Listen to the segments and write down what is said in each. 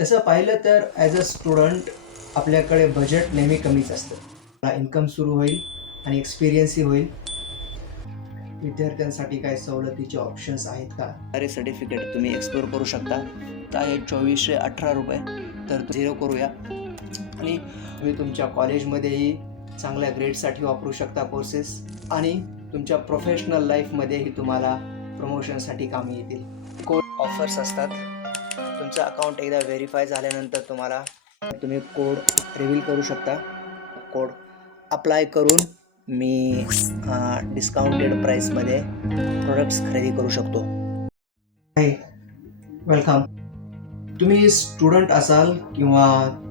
तसं पाहिलं तर ॲज अ स्टुडंट आपल्याकडे बजेट नेहमी कमीच असतं. मला इन्कम सुरू होईल आणि एक्सपिरियन्सही होईल. विद्यार्थ्यांसाठी काय सवलतीचे ऑप्शन्स आहेत का? अरे सर्टिफिकेट तुम्ही एक्सप्लोर करू शकता. काय चोवीसशे अठरा रुपये. तर झिरो करूया. आणि तुम्ही तुमच्या कॉलेजमध्येही चांगल्या ग्रेडसाठी वापरू शकता कोर्सेस आणि तुमच्या प्रोफेशनल लाईफमध्येही तुम्हाला प्रमोशनसाठी कामी येतील. कोण ऑफर्स असतात. तुमचं अकाउंट एकदा व्हेरीफाय झाल्यानंतर तुम्हाला तुम्ही कोड रिव्हील करू शकता. कोड अप्लाय करून मी डिस्काउंटेड प्राईसमध्ये प्रोडक्ट्स खरेदी करू शकतो. हाय वेलकम तुम्ही स्टुडंट असाल किंवा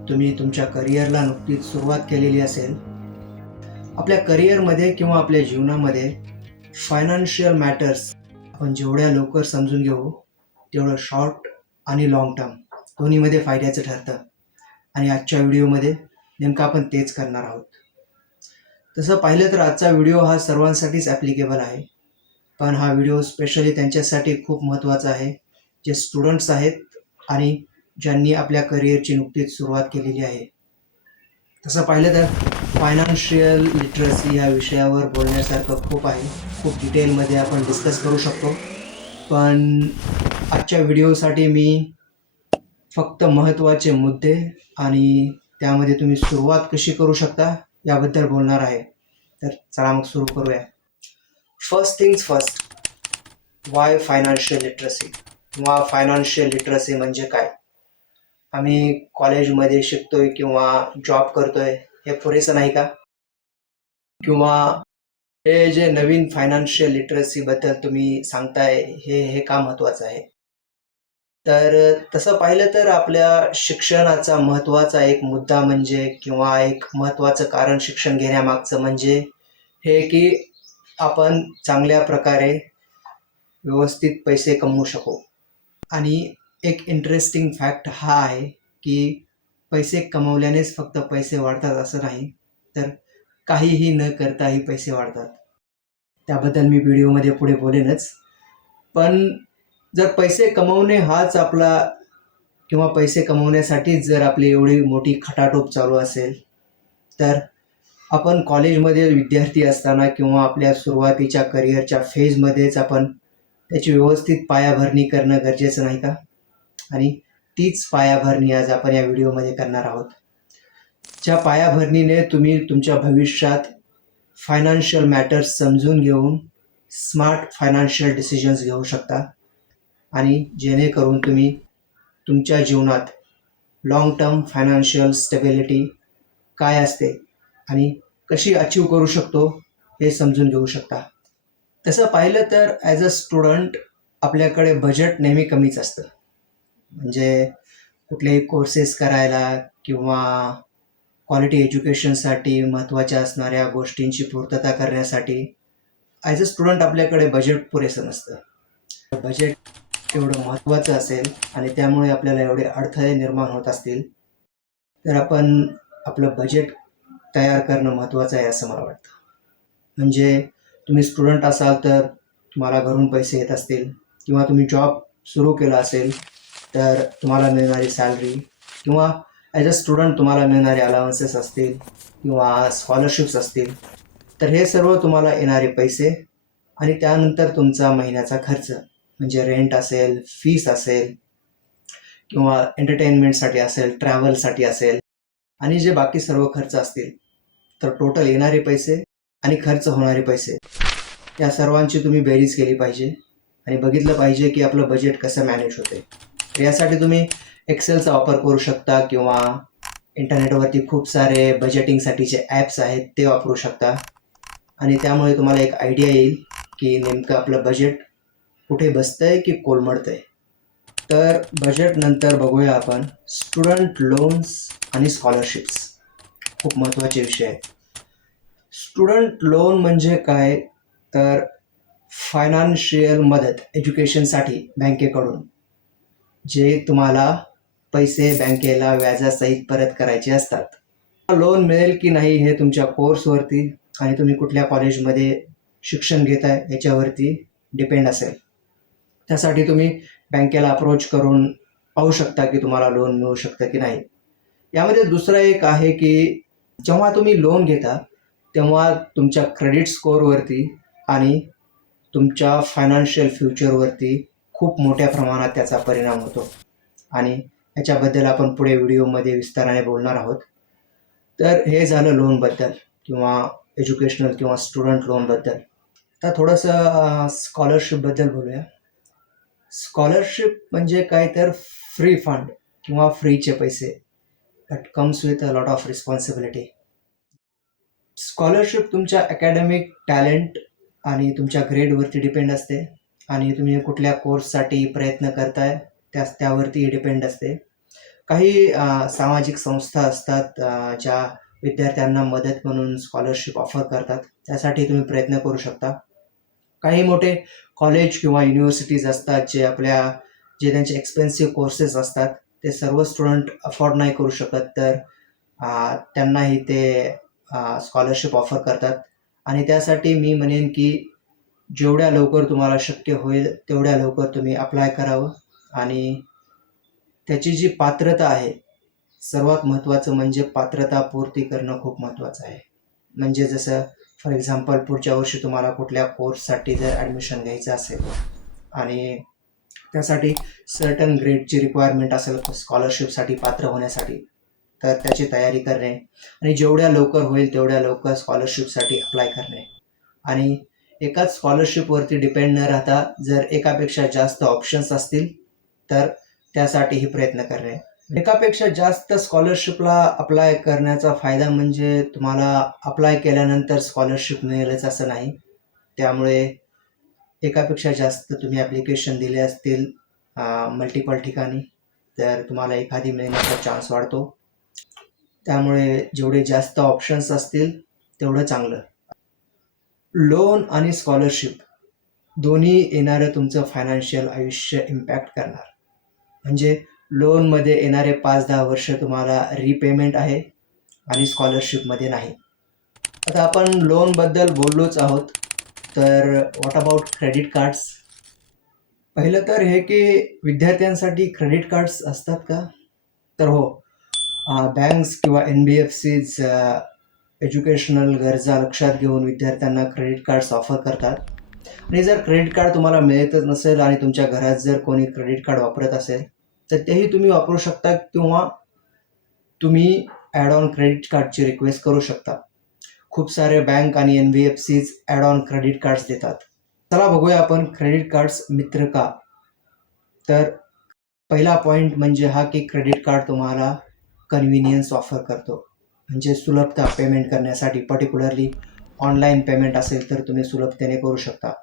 तुम्ही तुमच्या करिअरला नुकतीच सुरुवात केलेली असेल आपल्या करिअरमध्ये किंवा आपल्या जीवनामध्ये फायनान्शियल मॅटर्स आपण जेवढ्या लवकर समजून घेऊ तेवढं शॉर्ट आणि लाँग टर्म दोन्हीमध्ये फायद्याचं ठरतं. आणि आजच्या व्हिडिओमध्ये नेमकं आपण तेच करणार आहोत. तसं पाहिलं तर आजचा व्हिडिओ हा सर्वांसाठीच ॲप्लिकेबल आहे. पण हा व्हिडिओ स्पेशली त्यांच्यासाठी खूप महत्त्वाचा आहे. जे स्टुडंट्स आहेत आणि ज्यांनी आपल्या करिअरची नुकतीच सुरुवात केलेली आहे. तसं पाहिलं तर फायनान्शियल लिटरसी या विषयावर बोलण्यासारखं खूप आहे. खूप डिटेलमध्ये आपण डिस्कस करू शकतो. पण आजच्या व्हिडिओसाठी मी फक्त महत्त्वाचे मुद्दे आणि त्यामध्ये तुम्ही सुरुवात कशी करू शकता याबद्दल बोलणार आहे. तर चला मग सुरू करूया. First things first why financial literacy किंवा फायनान्शियल लिटरसी म्हणजे काय? आम्ही कॉलेजमध्ये शिकतोय किंवा जॉब करतोय हे पुरेसं नाही का? किंवा हे जे नवीन फायनान्शियल लिटरसीबद्दल तुम्ही सांगताय हे हे का महत्त्वाचं आहे? तर तसं पाहिलं तर आपल्या शिक्षणाचा महत्त्वाचा एक मुद्दा म्हणजे किंवा एक महत्त्वाचं कारण शिक्षण घेण्यामागचं म्हणजे हे की आपण चांगल्या प्रकारे व्यवस्थित पैसे कमवू शकू. आणि एक इंटरेस्टिंग फॅक्ट हा आहे की पैसे कमवल्यानेच फक्त पैसे वाढतात असं नाही तर काहीही न करताही पैसे वाढतात. त्याबद्दल मी व्हिडिओमध्ये पुढे बोलेनच. पण जर पैसे कमवणे हाच आपला किंवा पैसे कमवण्यासाठीच जर आपली एवढी मोठी खटाटोप चालू असेल तर आपण कॉलेजमध्ये विद्यार्थी असताना किंवा आपल्या सुरुवातीच्या करिअरच्या फेजमध्येच आपण त्याची व्यवस्थित पायाभरणी करणं गरजेचं नाही का? आणि तीच पायाभरणी आज आपण या व्हिडिओमध्ये करणार आहोत. ज्या पायाभरणीने तुम्ही तुमच्या भविष्यात फायनान्शियल मॅटर्स समजून घेऊन स्मार्ट फायनान्शियल डिसिजन्स घेऊ शकता. आणि जेणेकरून तुम्ही तुमच्या जीवनात लाँग टर्म फायनान्शियल स्टेबिलिटी काय असते आणि कशी अचीव करू शकतो हे समजून घेऊ शकता. तसं पाहिलं तर ॲज अ स्टुडंट आपल्याकडे बजेट नेहमी कमीच असतं. म्हणजे कुठलेही कोर्सेस करायला किंवा क्वालिटी एज्युकेशनसाठी महत्त्वाच्या असणाऱ्या गोष्टींची पूर्तता करण्यासाठी ॲज अ स्टुडंट आपल्याकडे बजेट पुरेसं नसतं. बजेट एवढं महत्त्वाचं असेल आणि त्यामुळे आपल्याला एवढे अडथळे निर्माण होत असतील तर आपण आपलं बजेट तयार करणं महत्त्वाचं आहे असं मला वाटतं. म्हणजे तुम्ही स्टुडंट असाल तर तुम्हाला घरून पैसे येत असतील किंवा तुम्ही जॉब सुरू केला असेल तर तुम्हाला मिळणारी सॅलरी किंवा ॲज अ स्टुडंट तुम्हाला मिळणारे अलावन्सेस असतील किंवा स्कॉलरशिप्स असतील तर हे सर्व तुम्हाला येणारे पैसे आणि त्यानंतर तुमचा महिन्याचा खर्च. म्हणजे रेंट असेल फीस असेल किंवा एंटरटेनमेंटसाठी असेल ट्रॅव्हलसाठी असेल आणि जे बाकी सर्व खर्च असतील तर टोटल येणारे पैसे आणि खर्च होणारे पैसे. या सर्वांची तुम्ही बेरीज केली पाहिजे आणि बघितलं पाहिजे की आपलं बजेट कसं मॅनेज होते. यासाठी तुम्ही एक्सेलचा वापर करू शकता किंवा इंटरनेटवरती खूप सारे बजेटिंगसाठीचे ॲप्स आहेत ते वापरू शकता. आणि त्यामुळे तुम्हाला एक आयडिया येईल की नेमकं आपलं बजेट कुठे बसतंय की कोलमडतंय तर बजेट नंतर बघूया आपण स्टुडंट लोन्स आणि स्कॉलरशिप्स खूप महत्त्वाचे विषय आहेत. स्टुडंट लोन म्हणजे काय? तर फायनान्शियल मदत एज्युकेशनसाठी बँकेकडून जे तुम्हाला पैसे बँकेला व्याजासहित परत करायचे असतात. लोन मिळेल की नाही हे तुमच्या कोर्सवरती आणि तुम्ही कुठल्या कॉलेजमध्ये शिक्षण घेताय याच्यावरती डिपेंड असेल. त्यासाठी तुम्ही बँकेला अप्रोच करून पाहू शकता की तुम्हाला लोन मिळू शकतं की नाही. यामध्ये दुसरं एक आहे की जेव्हा तुम्ही लोन घेता तेव्हा तुमच्या क्रेडिट स्कोअरवरती आणि तुमच्या फायनान्शियल फ्युचरवरती खूप मोठ्या प्रमाणात त्याचा परिणाम होतो. आणि याच्याबद्दल आपण पुढे व्हिडिओमध्ये विस्ताराने बोलणार आहोत. तर हे झालं लोनबद्दल किंवा एज्युकेशनल किंवा स्टुडंट लोनबद्दल तर थोडंसं स्कॉलरशिपबद्दल बोलूया. स्कॉलरशिप म्हणजे काय तर फ्री फंड किंवा फ्रीचे पैसे. That comes with a lot of responsibility scholarship तुमच्या अकॅडमिक टॅलेंट आणि तुमच्या ग्रेडवरती डिपेंड असते. आणि तुम्ही कुठल्या कोर्ससाठी प्रयत्न करताय त्या त्यावरती डिपेंड असते. काही सामाजिक संस्था असतात ज्या विद्यार्थ्यांना मदत म्हणून स्कॉलरशिप ऑफर करतात. त्यासाठी तुम्ही प्रयत्न करू शकता. काही मोठे कॉलेज किंवा युनिव्हर्सिटीज असतात जे आपल्या जे त्यांचे एक्सपेन्सिव्ह कोर्सेस असतात ते सर्व स्टुडंट अफोर्ड नाही करू शकत. तर त्यांनाही ते स्कॉलरशिप ऑफर करतात. आणि त्यासाठी मी म्हणेन की जेवढ्या लवकर तुम्हाला शक्य होईल तेवढ्या लवकर तुम्ही अप्लाय करावं. आणि त्याची जी पात्रता आहे सर्वात महत्त्वाचं म्हणजे पात्रता पूर्ती करणं खूप महत्त्वाचं आहे. म्हणजे जसं फॉर एक्झाम्पल पुढच्या वर्षी तुम्हाला कुठल्या कोर्ससाठी जर ॲडमिशन घ्यायचं असेल आणि त्यासाठी सर्टन ग्रेडची रिक्वायरमेंट असेल स्कॉलरशिपसाठी पात्र होण्यासाठी तर त्याची तयारी करणे आणि जेवढ्या लवकर होईल तेवढ्या लवकर स्कॉलरशिपसाठी अप्लाय करणे. आणि एकाच स्कॉलरशिपवरती डिपेंड न राहता जर एकापेक्षा जास्त ऑप्शन्स असतील तर त्यासाठीही प्रयत्न करणे. एकापेक्षा जास्त स्कॉलरशिपला अप्लाय करण्याचा फायदा म्हणजे तुम्हाला अप्लाय केल्यानंतर स्कॉलरशिप मिळेलच असं नाही. त्यामुळे एकापेक्षा जास्त तुम्ही ॲप्लिकेशन दिले असतील मल्टिपल ठिकाणी तर तुम्हाला एखादी मिळण्याचा चान्स वाढतो. त्यामुळे जेवढे जास्त ऑप्शन्स असतील तेवढं चांगलं. लोन आणि स्कॉलरशिप दोन्ही येणारं तुमचं फायनान्शियल आयुष्य इम्पॅक्ट करणार. म्हणजे लोनमध्ये येणारे पाच दहा वर्ष तुम्हाला रिपेमेंट आहे आणि स्कॉलरशिपमध्ये नाही. आता आपण लोनबद्दल बोललोच आहोत. तर वॉट अबाउट क्रेडिट कार्ड्स पहिलं तर हे की विद्यार्थ्यांसाठी क्रेडिट कार्ड्स असतात का? तर हो बँक्स किंवा N B F Cs educational गरजा लक्षात घेऊन विद्यार्थ्यांना क्रेडिट कार्ड्स ऑफर करतात. आणि जर क्रेडिट कार्ड तुम्हाला मिळतच नसेल आणि तुमच्या घरात जर कोणी क्रेडिट कार्ड वापरत असेल तर तेही तुम्ही वापरू शकता किंवा तुम्ही ॲड ऑन क्रेडिट कार्डची रिक्वेस्ट करू शकता. खूप सारे बँक आणि N V F Cs add on credit cards देतात. चला बघूया आपण क्रेडिट कार्ड्स मित्र का? तर पहिला पॉईंट म्हणजे हा की क्रेडिट कार्ड तुम्हाला कन्व्हिनियन्स ऑफर करतो. म्हणजे सुलभता पेमेंट करण्यासाठी पर्टिक्युलरली ऑनलाईन पेमेंट असेल तर तुम्ही सुलभतेने करू शकता.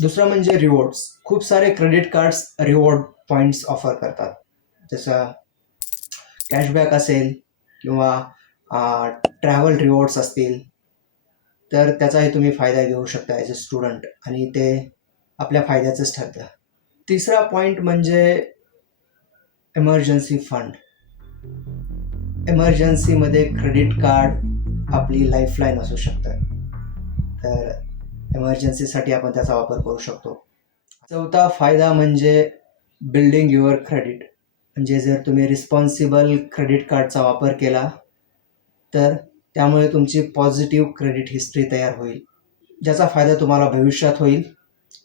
दुसरं म्हणजे रिवॉर्ड्स खूप सारे credit cards reward points offer करतात. जसं कॅशबॅक असेल किंवा ट्रॅव्हल रिवॉर्ड्स असतील तर त्याचाही तुम्ही फायदा घेऊ शकता ॲज अ स्टुडंट आणि ते आपल्या फायद्याचंच ठरतं. तिसरा पॉईंट म्हणजे एमर्जन्सी फंड एमर्जन्सीमध्ये क्रेडिट कार्ड आपली लाईफलाईन असू शकतं. तर इमर्जन्सीसाठी आपण त्याचा वापर करू शकतो. चौथा फायदा म्हणजे बिल्डिंग युअर क्रेडिट म्हणजे जर तुम्ही रिस्पॉन्सिबल क्रेडिट कार्डचा वापर केला तर त्यामुळे तुमची पॉझिटिव्ह क्रेडिट हिस्ट्री तयार होईल. ज्याचा फायदा तुम्हाला भविष्यात होईल.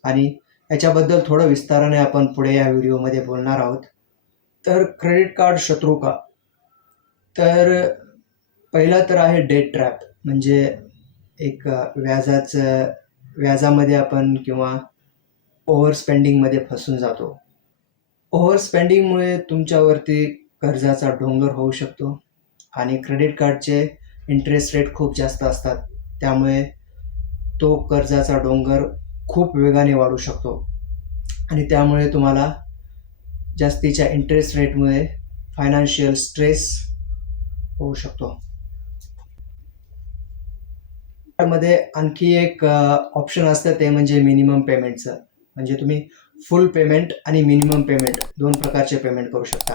आणि याच्याबद्दल थोडं विस्ताराने आपण पुढे या व्हिडिओमध्ये बोलणार आहोत. तर क्रेडिट कार्ड शत्रू का? तर पहिला तर आहे डेट ट्रॅप म्हणजे एक व्याजाचं व्याजामध्ये आपण किंवा ओव्हर स्पेंडिंगमध्ये फसून जातो. ओव्हर स्पेंडिंगमुळे तुमच्यावरती कर्जाचा डोंगर होऊ शकतो आणि क्रेडिट कार्डचे इंटरेस्ट रेट खूप जास्त असतात. त्यामुळे तो कर्जाचा डोंगर खूप वेगाने वाढू शकतो. आणि त्यामुळे तुम्हाला जास्तीच्या इंटरेस्ट रेटमुळे फायनान्शियल स्ट्रेस होऊ शकतो. मध्ये आणखी एक ऑप्शन असतं ते म्हणजे मिनिमम पेमेंटचं म्हणजे तुम्ही फुल पेमेंट आणि मिनिमम पेमेंट दोन प्रकारचे पेमेंट करू शकता.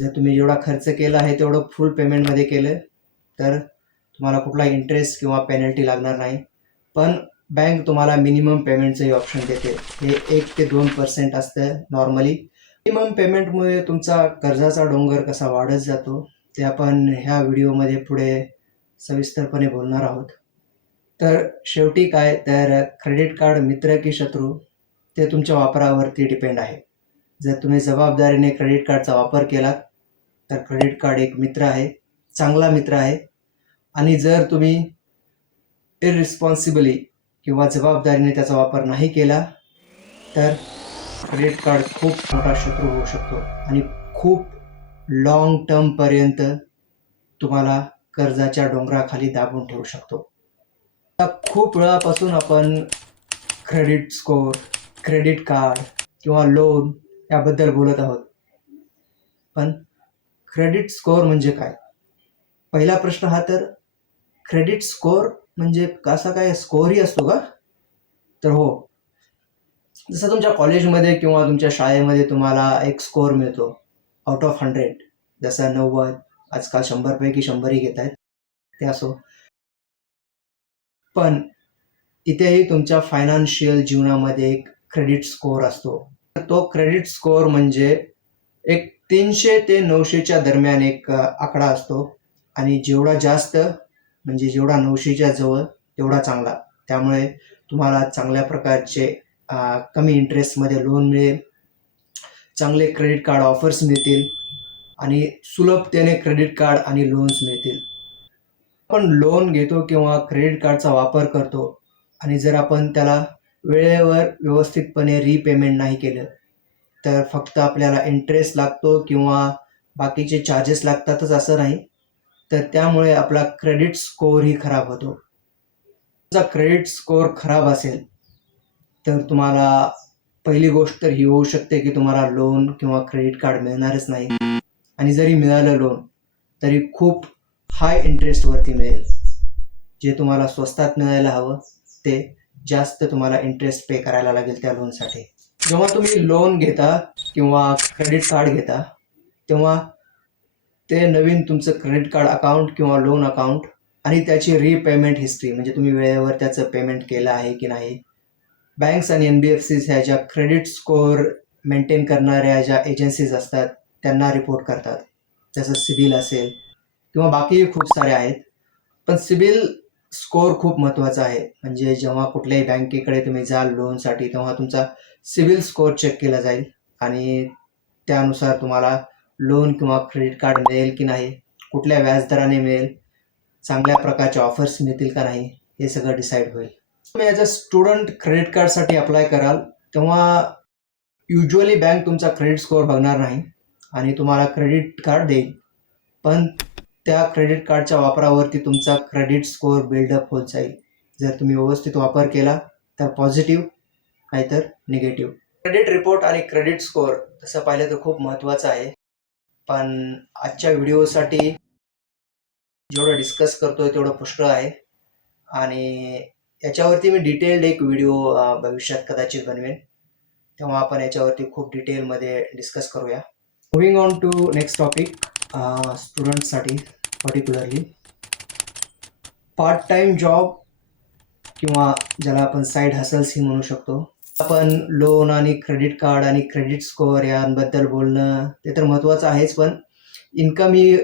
जर तुम्ही जेवढा खर्च केला आहे तेवढं फुल पेमेंटमध्ये केलं तर तुम्हाला कुठला इंटरेस्ट किंवा पेनल्टी लागणार नाही. पण बँक तुम्हाला मिनिमम पेमेंटचंही ऑप्शन देते. हे एक ते दोन पर्सेंट असतं नॉर्मली मिनिमम पेमेंटमुळे तुमचा कर्जाचा डोंगर कसा वाढत जातो ते आपण ह्या व्हिडिओमध्ये पुढे सविस्तरपणे बोलणार आहोत. तर शेवटी काय? तर क्रेडिट कार्ड मित्र की शत्रू ते तुमच्या वापरावरती डिपेंड आहे. जर तुम्ही जबाबदारीने क्रेडिट कार्डचा वापर केला तर क्रेडिट कार्ड एक मित्र आहे चांगला मित्र आहे. आणि जर तुम्ही इरिस्पॉन्सिबली किंवा जबाबदारीने त्याचा वापर नाही केला तर क्रेडिट कार्ड खूप मोठा शत्रू होऊ शकतो. आणि खूप लॉंग टर्मपर्यंत तुम्हाला कर्जाच्या डोंगराखाली दाबून ठेवू शकतो. खूप वेळापासून आपण क्रेडिट स्कोअर क्रेडिट कार्ड किंवा लोन याबद्दल बोलत आहोत. पण क्रेडिट स्कोअर म्हणजे काय? पहिला प्रश्न हा तर क्रेडिट स्कोअर म्हणजे कसा काय स्कोअरही असतो का? तर हो जसं तुमच्या कॉलेजमध्ये किंवा तुमच्या शाळेमध्ये तुम्हाला एक स्कोअर मिळतो आउट ऑफ हंड्रेड जसं नव्वद आजकाल शंभरपैकी शंभरही घेत आहेत ते असो. पण इथेही तुमच्या फायनान्शियल जीवनामध्ये एक क्रेडिट स्कोअर असतो. तर तो क्रेडिट स्कोअर म्हणजे एक तीनशे ते नऊशेच्या दरम्यान एक आकडा असतो आणि जेवढा जास्त म्हणजे जेवढा नऊशेच्या जवळ तेवढा चांगला. त्यामुळे तुम्हाला चांगल्या प्रकारचे कमी इंटरेस्टमध्ये लोन मिळेल चांगले क्रेडिट कार्ड ऑफर्स मिळतील आणि सुलभतेने क्रेडिट कार्ड आणि लोन्स मिळतील. आपण लोन घेतो किंवा क्रेडिट कार्डचा वापर करतो आणि जर आपण त्याला वेळेवर व्यवस्थितपणे रिपेमेंट नाही केलं तर फक्त आपल्याला इंटरेस्ट लागतो किंवा बाकीचे चार्जेस लागतातच असं नाही तर त्यामुळे आपला क्रेडिट स्कोअरही खराब होतो. तुमचा क्रेडिट स्कोअर खराब असेल तर तुम्हाला पहिली गोष्ट तर ही होऊ शकते की तुम्हाला लोन किंवा क्रेडिट कार्ड मिळणारच नाही. आणि जरी मिळालं लोन तरी खूप हाय इंटरेस्टवरती मिळेल. जे तुम्हाला स्वस्तात मिळायला हवं ते जास्त तुम्हाला इंटरेस्ट पे करायला लागेल त्या लोनसाठी जेव्हा तुम्ही लोन घेता किंवा क्रेडिट कार्ड घेता तेव्हा ते नवीन तुमचं क्रेडिट कार्ड अकाउंट किंवा लोन अकाउंट आणि त्याची रिपेमेंट हिस्ट्री म्हणजे तुम्ही वेळेवर त्याचं पेमेंट केलं आहे की नाही बँक्स आणि एन बी एफ सीज ह्या ज्या क्रेडिट स्कोअर मेंटेन करणाऱ्या ज्या एजन्सीज असतात त्यांना रिपोर्ट करतात. जसं सिबिल असेल किंवा बाकीही खूप सारे आहेत. पण सिबिल स्कोअर खूप महत्त्वाचा आहे. म्हणजे जेव्हा कुठल्याही बँकेकडे तुम्ही जाल लोनसाठी तेव्हा तुमचा सिबिल स्कोअर चेक केला जाईल. आणि त्यानुसार तुम्हाला लोन किंवा क्रेडिट कार्ड मिळेल की नाही कुठल्या व्याजदराने मिळेल चांगल्या प्रकारचे ऑफर्स मिळतील का नाही हे सगळं डिसाईड होईल. तुम्ही ॲज अ स्टुडंट क्रेडिट कार्डसाठी अप्लाय कराल तेव्हा युजली बँक तुमचा क्रेडिट स्कोअर बघणार नाही आणि तुम्हाला क्रेडिट कार्ड देईल. पण त्या क्रेडिट कार्डच्या वापरावरती तुमचा क्रेडिट स्कोअर बिल्डअप होत जाईल. जर तुम्ही व्यवस्थित वापर केला तर पॉझिटिव्ह नाहीतर निगेटिव्ह क्रेडिट रिपोर्ट आणि क्रेडिट स्कोअर तसं पाहिलं तर खूप महत्त्वाचं आहे. पण आजच्या व्हिडिओसाठी जेवढं डिस्कस करतोय तेवढं पुष्कळ आहे. आणि याच्यावरती मी डिटेल्ड एक व्हिडिओ भविष्यात कदाचित बनवेन. तेव्हा आपण याच्यावरती खूप डिटेलमध्ये डिस्कस करूया. Moving on to next topic स्टुडंटसाठी पर्टिक्युलरली पार्ट टाईम जॉब किंवा ज्याला आपण साईड हसल्सही म्हणू शकतो. आपण लोन आणि क्रेडिट कार्ड आणि क्रेडिट स्कोअर यांबद्दल बोलणं ते तर महत्त्वाचं आहेच पण इन्कम ही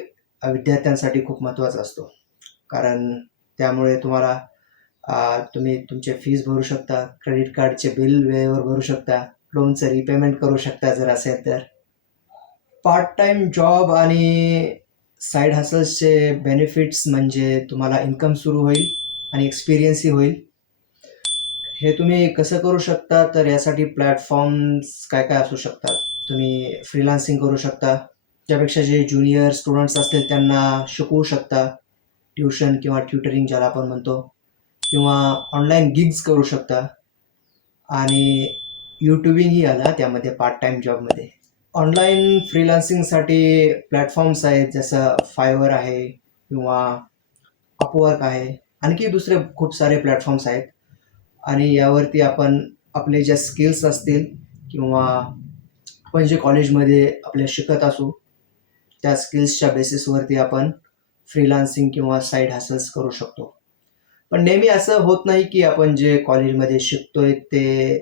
विद्यार्थ्यांसाठी खूप महत्त्वाचा असतो. कारण त्यामुळे तुम्हाला तुम्ही तुमचे फीज भरू शकता क्रेडिट कार्डचे बिल वेळेवर भरू शकता लोनचं रिपेमेंट करू शकता जर असेल तर. पार्ट टाईम जॉब आणि साईड हसल्सचे बेनिफिट्स म्हणजे तुम्हाला इन्कम सुरू होईल आणि एक्सपिरियन्सही होईल. हे तुम्ही कसं करू शकता? तर यासाठी प्लॅटफॉर्म्स काय काय असू शकतात? तुम्ही फ्रीलान्सिंग करू शकता. त्यापेक्षा जे ज्युनियर स्टुडंट्स असतील त्यांना शिकवू शकता. ट्युशन किंवा ट्युटरिंग ज्याला आपण म्हणतो. किंवा ऑनलाईन गिग्स करू शकता. आणि यूट्यूबिंगही आला त्यामध्ये पार्ट टाईम जॉबमध्ये ऑनलाईन फ्रीलान्सिंगसाठी प्लॅटफॉर्म्स आहेत जसं फायवर आहे किंवा अपवर्क आहे. आणखी दुसरे खूप सारे प्लॅटफॉर्म्स आहेत. आणि यावरती आपण आपले ज्या स्किल्स असतील किंवा आपण जे कॉलेजमध्ये आपल्या शिकत असू त्या स्किल्सच्या बेसिसवरती आपण फ्रीलान्सिंग किंवा साईड हसल्स करू शकतो. पण नेहमी असं होत नाही की आपण जे कॉलेजमध्ये शिकतोय ते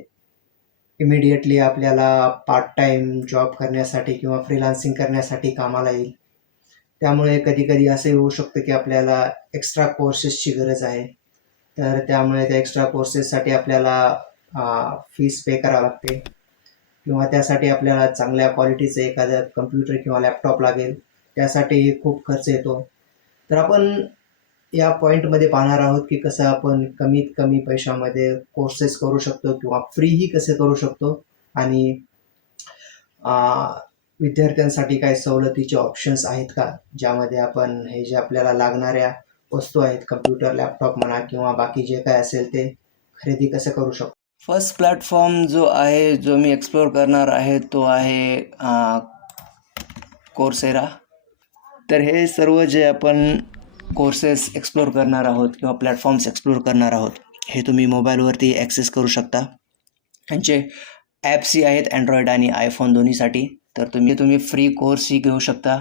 इमिडिएटली आपल्याला पार्ट टाईम जॉब करण्यासाठी किंवा फ्रीलान्सिंग करण्यासाठी कामाला येईल. त्यामुळे कधी कधी असं होऊ शकतं की आपल्याला एक्स्ट्रा कोर्सेसची गरज आहे. तर त्यामुळे त्या एक्स्ट्रा कोर्सेससाठी आपल्याला फीस पे करावं लागते. किंवा त्यासाठी आपल्याला चांगल्या क्वालिटीचं एखादं कम्प्युटर किंवा लॅपटॉप लागेल. त्यासाठी खूप खर्च येतो. तर आपण या पॉईंटमध्ये पाहणार आहोत की कसं आपण कमीत कमी पैशामध्ये कोर्सेस करू शकतो किंवा फ्रीही कसे करू शकतो. आणि विद्यार्थ्यांसाठी काही सवलतीचे ऑप्शन्स आहेत का? ज्यामध्ये आपण हे जे आपल्याला लागणाऱ्या वस्तू आहेत कम्प्युटर लॅपटॉप म्हणा किंवा बाकी जे काय असेल ते खरेदी कसं करू शकतो? फर्स्ट प्लॅटफॉर्म जो आहे जो मी एक्सप्लोअर करणार आहे तो आहे कोर्सेरा तर हे सर्व जे आपण कोर्सेस एक्सप्लोर करणार आहोत किंवा प्लॅटफॉर्म्स एक्सप्लोर करणार आहोत हे तुम्ही मोबाईलवरती ॲक्सेस करू शकता. म्हणजे यांचे ॲप्सही आहेत अँड्रॉइड आणि आयफोन दोन्हीसाठी. तर तुम्ही तुम्ही फ्री कोर्सही घेऊ शकता.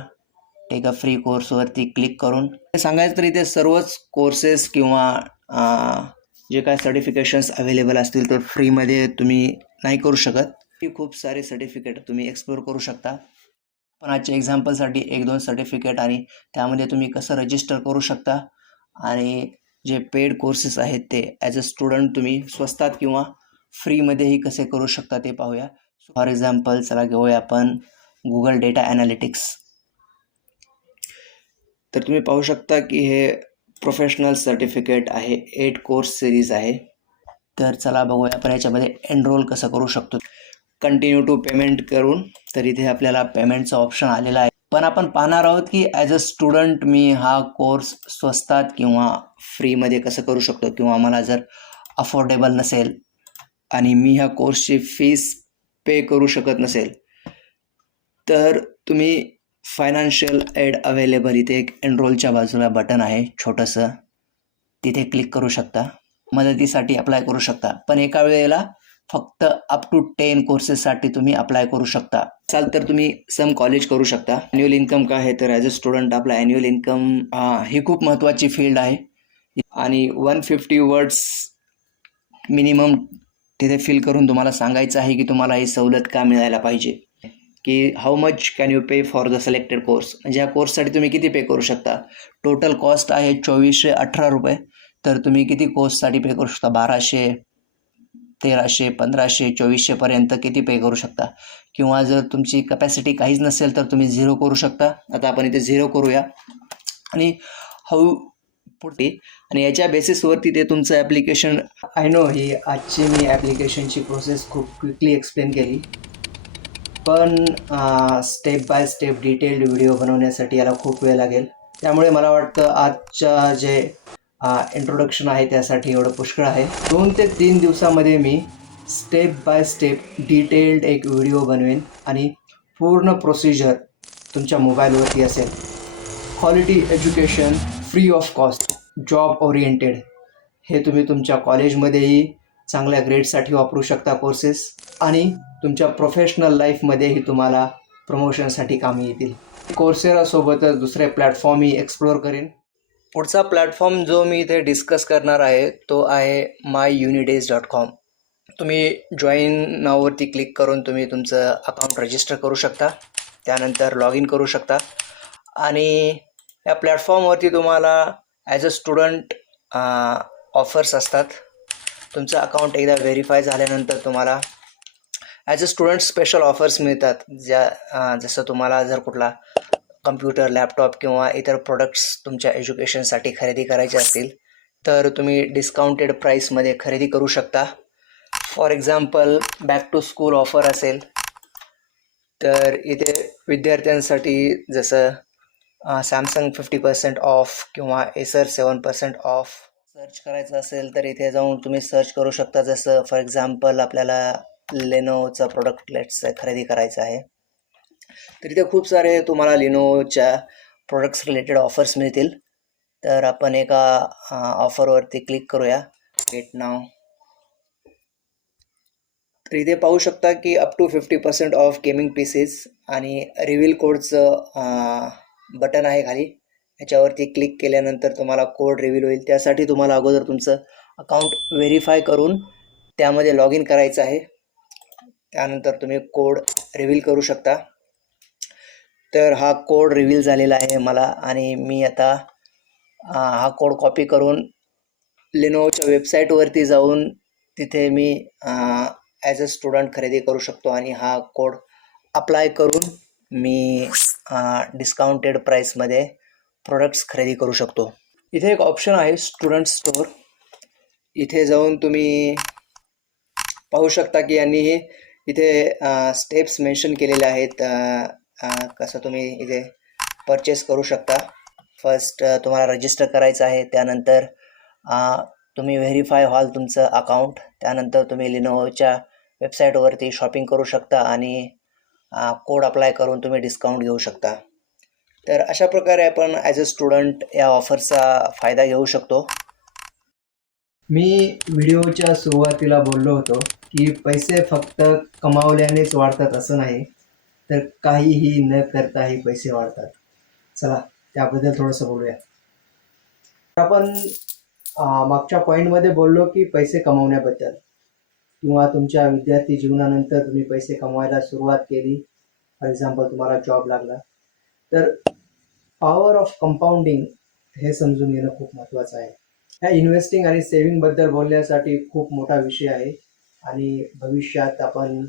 टेक अ फ्री कोर्सवरती क्लिक करून. सांगायचं तर इथे सर्वच कोर्सेस किंवा जे काय सर्टिफिकेशन्स अवेलेबल असतील तर फ्रीमध्ये तुम्ही नाही करू शकत. खूप सारे सर्टिफिकेट तुम्ही एक्सप्लोर करू शकता. पण आजच्या एक्झाम्पलसाठी एक दोन सर्टिफिकेट आणि त्यामध्ये तुम्ही कसं रजिस्टर करू शकता आणि जे पेड कोर्सेस आहेत ते ॲज अ स्टुडंट तुम्ही स्वस्तात किंवा फ्रीमध्येही कसे करू शकता ते पाहूया. फॉर एक्झाम्पल चला घेऊया आपण गुगल डेटा ॲनालिटिक्स तर तुम्ही पाहू शकता की हे प्रोफेशनल सर्टिफिकेट आहे एट कोर्स सिरीज आहे. तर चला बघूया आपण याच्यामध्ये एनरोल कसं करू शकतो. कंटिन्यू टू पेमेंट करून तर इथे आपल्याला पेमेंटचा ऑप्शन आलेला आहे. पण आपण पाहणार आहोत की ॲज अ स्टुडंट मी हा कोर्स स्वस्तात किंवा फ्रीमध्ये कसं करू शकतो? किंवा मला जर अफोर्डेबल नसेल आणि मी ह्या कोर्सची फीस पे करू शकत नसेल तर तुम्ही फायनान्शियल एड अवेलेबल इथे एक एनरोलच्या बाजूला बटन आहे छोटंसं. तिथे क्लिक करू शकता. मदतीसाठी अप्लाय करू शकता. पण एका वेळेला फक्त अप टू टेन कोर्सेससाठी तुम्ही अप्लाय करू शकता. असाल तर तुम्ही सम कॉलेज करू शकता. ॲन्युअल इन्कम काय आहे? तर ॲज अ स्टुडंट आपला ॲन्युअल इन्कम ही खूप महत्त्वाची फील्ड आहे. आणि वन फिफ्टी वर्ड्स मिनिमम तिथे फिल करून तुम्हाला सांगायचं आहे की तुम्हाला ही सवलत का मिळायला पाहिजे. की how much can you pay for the selected course म्हणजे या कोर्ससाठी तुम्ही किती पे करू शकता? टोटल कॉस्ट आहे चोवीसशे अठरा रुपये. तर तुम्ही किती कोर्ससाठी पे करू शकता? बाराशे. तेराशे पंधराशे चोवीसशेपर्यंत किती पे करू शकता? किंवा जर तुमची कपॅसिटी काहीच नसेल तर तुम्ही झिरो करू शकता. आता आपण इथे झिरो करूया. आणि हळू पुढे. आणि याच्या बेसिसवरती ते तुमचं ॲप्लिकेशन आय नो ही आजची मी ॲप्लिकेशनची प्रोसेस खूप क्विकली एक्सप्लेन केली. पण step by step detailed video बनवण्यासाठी याला खूप वेळ लागेल. त्यामुळे मला वाटतं आजच्या जे इंट्रोडक्शन आहे त्यासाठी एवढं पुष्कळ आहे. दोन ते तीन दिवसामध्ये मी स्टेप बाय स्टेप डिटेल्ड एक व्हिडिओ बनवेन आणि पूर्ण प्रोसिजर तुमच्या मोबाईलवरती असेल. Quality education free of cost job oriented हे तुम्ही तुमच्या कॉलेजमध्येही चांगल्या ग्रेडसाठी वापरू शकता कोर्सेस आणि तुमच्या प्रोफेशनल लाईफमध्येही तुम्हाला प्रमोशनसाठी कामी येतील. कोर्सेरासोबतच दुसरे प्लॅटफॉर्मही एक्सप्लोअर करेन. पुढचा प्लॅटफॉर्म जो मी इथे डिस्कस करणार आहे तो आहे माय युनिडेज डॉट कॉम तुम्ही जॉईन नाववरती क्लिक करून तुम्ही तुमचं अकाउंट रजिस्टर करू शकता. त्यानंतर लॉग इन करू शकता. आणि या प्लॅटफॉर्मवरती तुम्हाला ॲज अ स्टुडंट ऑफर्स असतात. तुमचं अकाउंट एकदा व्हेरीफाय झाल्यानंतर तुम्हाला as a student special offers मिळतात. ज्या जसं तुम्हाला जर कुठला कम्प्युटर लॅपटॉप किंवा इतर प्रोडक्ट्स तुमच्या एज्युकेशनसाठी खरेदी करायचे असतील तर तुम्ही डिस्काउंटेड प्राईसमध्ये खरेदी करू शकता. For example back to school offer असेल तर इथे विद्यार्थ्यांसाठी जसं सॅमसंग फिफ्टी पर्सेंट ऑफ किंवा Acer seven percent off search करायचं असेल तर इथे जाऊन तुम्ही सर्च करू शकता. जसं फॉर एक्झाम्पल आपल्याला लेनोचं प्रोडक्ट लेट्स खरेदी करायचं आहे. तर इथे खूप सारे तुम्हाला लिनोच्या प्रोडक्ट्स रिलेटेड ऑफर्स मिळतील. तर आपण एका ऑफरवरती क्लिक करूया. गेट नाव तर इथे पाहू शकता की up to fifty percent off gaming pieces आणि रिव्हील कोडचं बटन आहे खाली. याच्यावरती क्लिक केल्यानंतर तुम्हाला कोड रिव्हील होईल. त्यासाठी तुम्हाला अगोदर तुमचं अकाउंट व्हेरीफाय करून त्यामध्ये लॉग इन करायचं आहे. त्यानंतर तुम्ही कोड रिव्हील करू शकता. तर हा कोड रिव्हील झालेला आहे मला आणि मी आता हा कोड कॉपी करून लिनोच्या वेबसाईटवरती जाऊन तिथे मी ॲज अ स्टुडंट खरेदी करू शकतो आणि हा कोड अप्लाय करून मी डिस्काउंटेड प्राईसमध्ये प्रोडक्ट्स खरेदी करू शकतो. इथे एक ऑप्शन आहे स्टुडंट स्टोअर इथे जाऊन तुम्ही पाहू शकता की यांनी हे इथे स्टेप्स मेन्शन केलेले आहेत कसं तुम्ही इथे परचेस करू शकता. फर्स्ट तुम्हाला रजिस्टर करायचं आहे. त्यानंतर तुम्ही व्हेरीफाय व्हाल तुमचं अकाउंट त्यानंतर तुम्ही लिनोवच्या वेबसाईटवरती शॉपिंग करू शकता आणि कोड अप्लाय करून तुम्ही डिस्काउंट घेऊ शकता. तर अशा प्रकारे आपण ॲज अ स्टुडंट या ऑफरचा फायदा घेऊ शकतो. मी व्हिडिओच्या सुरुवातीला बोललो होतो की पैसे फक्त कमावल्यानेच वाढतात असं नाही. तर काहीही न करताही पैसे वाढतात. चला त्याबद्दल थोडंसं बोलूया. आपण मागच्या पॉईंटमध्ये बोललो की पैसे कमवण्याबद्दल. किंवा तुमच्या विद्यार्थी जीवनानंतर तुम्ही पैसे कमवायला सुरुवात केली. फॉर एक्झाम्पल तुम्हाला जॉब लागला. तर पॉवर ऑफ कंपाऊंडिंग हे समजून घेणं खूप महत्त्वाचं आहे. ह्या इन्व्हेस्टिंग आणि सेव्हिंगबद्दल बोलण्यासाठी खूप मोठा विषय आहे. आणि भविष्यात आपण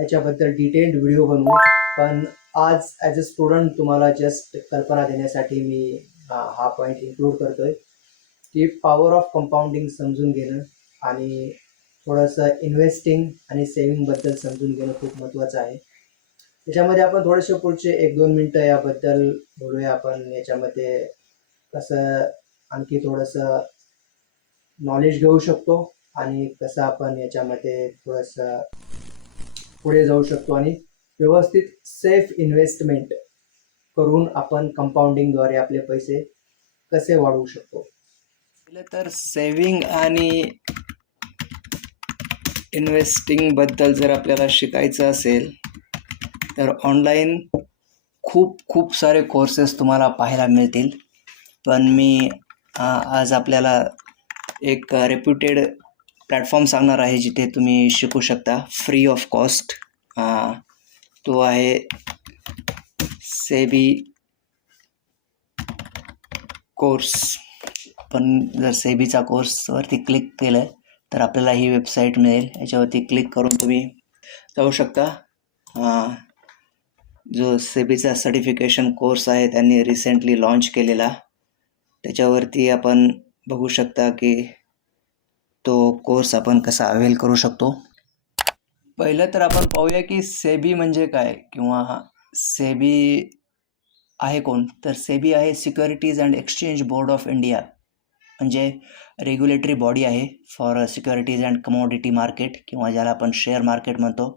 याच्याबद्दल डिटेल्ड व्हिडिओ बनवू. पण आज ॲज अ स्टुडंट तुम्हाला जस्ट कल्पना देण्यासाठी मी हा- पॉईंट इन्क्लूड करतोय. की पॉवर ऑफ कंपाऊंडिंग समजून घेणं आणि थोडंसं इन्व्हेस्टिंग आणि सेव्हिंगबद्दल समजून घेणं खूप महत्त्वाचं आहे. त्याच्यामध्ये आपण थोडेसे पुढचे एक दोन मिनटं याबद्दल बोलूया आपण. याच्यामध्ये कसं आणखी थोडंसं नॉलेज घेऊ शकतो आणि कसं आपण याच्यामध्ये थोडंसं पुढे जाऊ शकतो आणि व्यवस्थित सेफ इन्व्हेस्टमेंट करून आपण कंपाऊंडिंगद्वारे आपले पैसे कसे वाढवू शकतो? तर सेविंग आणि इन्व्हेस्टिंगबद्दल जर आपल्याला शिकायचं असेल तर ऑनलाईन खूप खूप सारे कोर्सेस तुम्हाला पाहायला मिळतील. पण मी आज आपल्याला एक रेप्युटेड प्लॅटफॉर्म सांगणार आहे जिथे तुम्ही शिकू शकता. फ्री ऑफ कॉस्ट तो आहे सेबी कोर्स. पण जर सेबीचा कोर्सवरती क्लिक केलं तर आपल्याला ही वेबसाईट मिळेल. याच्यावरती क्लिक करून तुम्ही जाऊ शकता. जो सेबीचा सर्टिफिकेशन कोर्स आहे त्यांनी रिसेंटली लॉन्च केलेला. त्याच्यावरती आपण बघू शकता की तो कोर्स आपण कसा अवेल करू शकतो? पहिलं तर आपण पाहूया की सेबी म्हणजे काय किंवा सेबी आहे कोण? तर सेबी आहे securities and exchange board of India म्हणजे रेग्युलेटरी बॉडी आहे for securities and commodity market किंवा ज्याला आपण शेअर मार्केट म्हणतो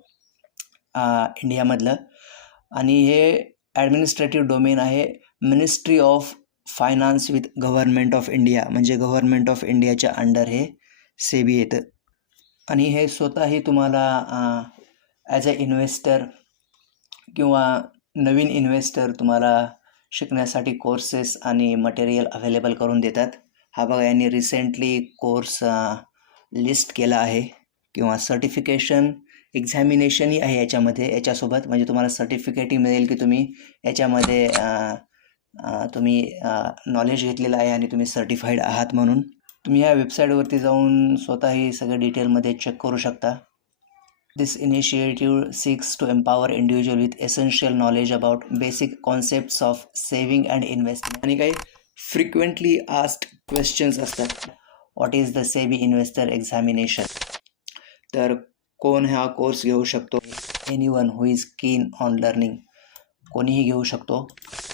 इंडियामधलं. आणि हे ॲडमिनिस्ट्रेटिव्ह डोमेन आहे ministry of finance with government of India म्हणजे गव्हर्नमेंट ऑफ इंडियाच्या अंडर हे सेबी येतं. आणि हे स्वतःही तुम्हाला ॲज अ इन्व्हेस्टर किंवा नवीन इन्व्हेस्टर तुम्हाला शिकण्यासाठी कोर्सेस आणि मटेरियल अवेलेबल करून देतात. हा बघा यांनी रिसेंटली कोर्स लिस्ट केला आहे किंवा सर्टिफिकेशन एक्झामिनेशनही आहे याच्यामध्ये. याच्यासोबत म्हणजे तुम्हाला सर्टिफिकेटही मिळेल की तुम्ही याच्यामध्ये तुम्ही नॉलेज घेतलेलं आहे आणि तुम्ही सर्टिफाईड आहात म्हणून. तुम्ही या वेबसाईटवरती जाऊन स्वतःही सगळं डिटेलमध्ये चेक करू शकता. This initiative seeks to empower individual with essential knowledge about basic concepts of saving and investment आणि काही फ्रिक्वेंटली आस्ट क्वेश्चन्स असतात. What is the SEBI investor examination तर कोण हा कोर्स घेऊ शकतो? Anyone who is keen on learning कोणीही घेऊ शकतो.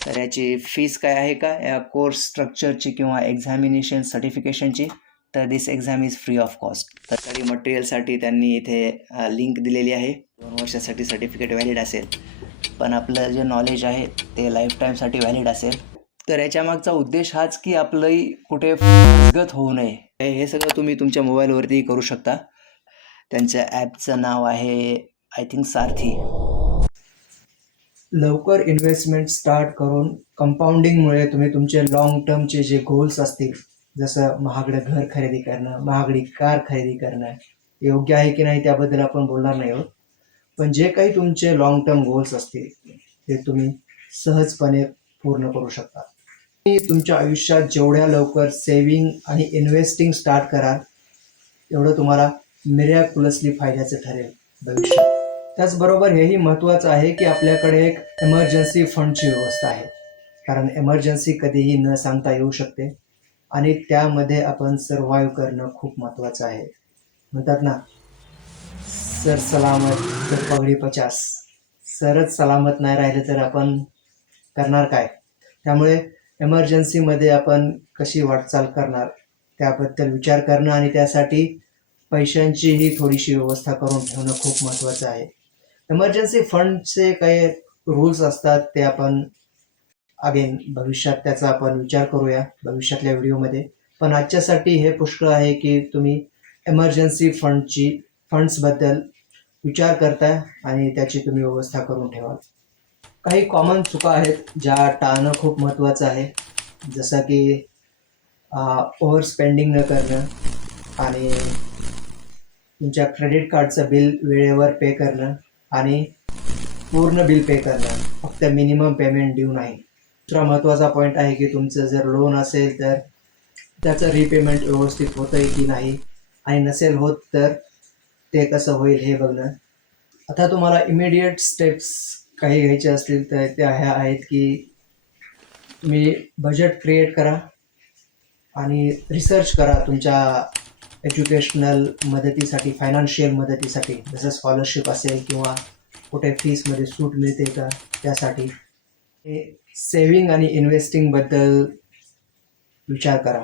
तर याची फीज काय आहे का? या कोर्स स्ट्रक्चरची किंवा एक्झामिनेशन सर्टिफिकेशनची तर this exam is free of cost तर तरी मटेरियलसाठी त्यांनी इथे लिंक दिलेली आहे. दोन वर्षासाठी सर्टिफिकेट व्हॅलिड असेल. पण आपलं जे नॉलेज आहे ते लाईफ टाईमसाठी व्हॅलिड असेल. तर याच्या मागचा उद्देश हाच की आपलंही कुठे फसगत होऊ नये. हे हे सगळं तुम्ही तुमच्या मोबाईलवरती करू शकता. त्यांच्या ॲपचं नाव आहे आय थिंक सारथी. लवकर इन्व्हेस्टमेंट स्टार्ट करून कंपाऊंडिंगमुळे तुम्ही तुमचे लॉंग टर्मचे जे गोल्स असतील जसं महागडं घर खरेदी करणं महागडी कार खरेदी करणं योग्य आहे की नाही त्याबद्दल आपण बोलणार नाही आहोत. पण जे काही तुमचे लॉंग टर्म गोल्स असतील ते तुम्ही सहजपणे पूर्ण करू शकता. तुम्ही तुमच्या आयुष्यात जेवढ्या लवकर सेविंग आणि इन्व्हेस्टिंग स्टार्ट कराल तेवढं तुम्हाला मिरॅक्युलसली फायद्याचं ठरेल भविष्यात. त्याचबरोबर हेही महत्त्वाचं आहे की आपल्याकडे एक एमर्जन्सी फंडची व्यवस्था आहे. कारण एमर्जन्सी कधीही न सांगता येऊ शकते. आणि त्यामध्ये आपण सर्व्हाइव्ह करणं खूप महत्त्वाचं आहे. म्हणतात ना सर सलामत तर पगडी पचास. सरच सलामत नाही राहिलं तर आपण करणार काय? त्यामुळे एमर्जन्सीमध्ये आपण कशी वाटचाल करणार त्याबद्दल विचार करणं आणि त्यासाठी पैशांचीही थोडीशी व्यवस्था करून ठेवणं खूप महत्त्वाचं आहे. एमर्जन्सी फंडचे काही रूल्स असतात ते आपण अगेन भविष्यात त्याचा आपण विचार करूया भविष्यातल्या व्हिडिओमध्ये पण आजच्यासाठी हे पुष्कळ आहे की तुम्ही एमर्जन्सी फंडची फंड्सबद्दल विचार करताय आणि त्याची तुम्ही व्यवस्था करून ठेवाल. काही कॉमन चुका आहेत ज्या टाळणं खूप महत्त्वाचं आहे. जसं की ओव्हर स्पेंडिंग न करणं आणि तुमच्या क्रेडिट कार्डचं बिल वेळेवर पे करणं. आणि पूर्ण बिल पे करणं फक्त मिनिमम पेमेंट देऊ नाही. दुसरा महत्त्वाचा पॉईंट आहे की तुमचं जर लोन असेल तर त्याचं रिपेमेंट व्यवस्थित होतं आहे की नाही? आणि नसेल होत तर ते कसं होईल हे बघणं आता तुम्हाला इमिडिएट स्टेप्स काही घ्यायचे असतील तर त्या ह्या आहेत की तुम्ही बजेट क्रिएट करा आणि रिसर्च करा तुमच्या एज्युकेशनल मदतीसाठी फायनान्शियल मदतीसाठी जसं स्कॉलरशिप असेल किंवा कुठे फीसमध्ये सूट मिळते का त्यासाठी. सेविंग आणि इन्व्हेस्टिंगबद्दल विचार करा.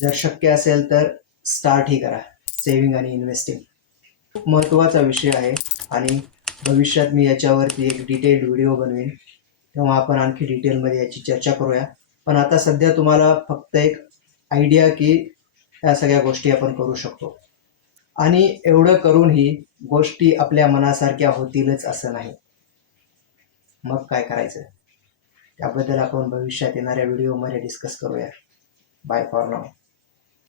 जर शक्य असेल तर स्टार्टही करा सेविंग आणि इन्व्हेस्टिंग खूप महत्त्वाचा विषय आहे आणि भविष्यात मी याच्यावरती एक डिटेल्ड व्हिडिओ बनवेन. तेव्हा आपण आणखी डिटेलमध्ये याची चर्चा करूया. पण आता सध्या तुम्हाला फक्त एक आयडिया की या सगळ्या गोष्टी आपण करू शकतो. आणि एवढं करूनही गोष्टी आपल्या मनासारख्या होतीलच असं नाही. मग काय करायचं? त्याबद्दल आपण भविष्यात येणाऱ्या व्हिडिओमध्ये डिस्कस करूया. Bye for now